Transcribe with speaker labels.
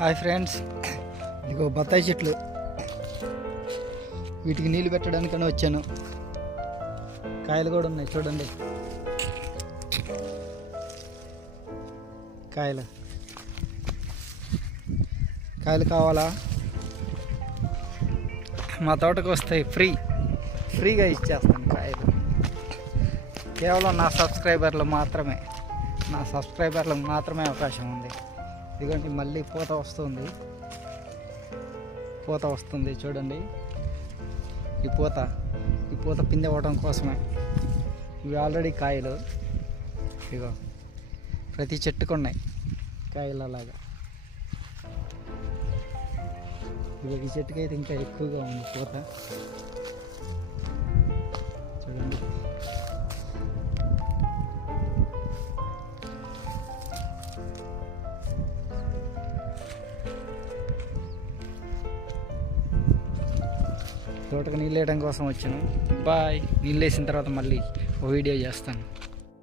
Speaker 1: Hi friends. ఇదిగో బత్తాయి చెట్లు. వీటికి నీళ్ళు పెట్టడానికని వచ్చాను. కాయలు కూడా ఉన్నాయి చూడండి. కాయలు. కాయలు కావాలా? మా తోటకు వస్తాయి ఫ్రీ. ఫ్రీగా ఇచ్చేస్తాను కాయలు. కేవలం నా సబ్స్క్రైబర్లు మాత్రమే. నా సబ్స్క్రైబర్లకు మాత్రమే అవకాశం ఉంది. ఇదిగోండి మళ్ళీ పూత వస్తుంది. పూత వస్తుంది చూడండి. ఈ పూత ఈ పూత పిందె అవ్వడం కోసమే. ఇవి ఆల్రెడీ కాయలు. ఇగో ప్రతి చెట్టుకు ఉన్నాయి కాయలు అలాగా ఇగో ఈ చెట్టుకి అయితే ఇంకా ఎక్కువగా ఉంది పూత. తోటకు నీళ్ళు వేయడం కోసం వచ్చాను. బాయ్. నీళ్ళు వేసిన తర్వాత మళ్ళీ ఓ వీడియో చేస్తాను.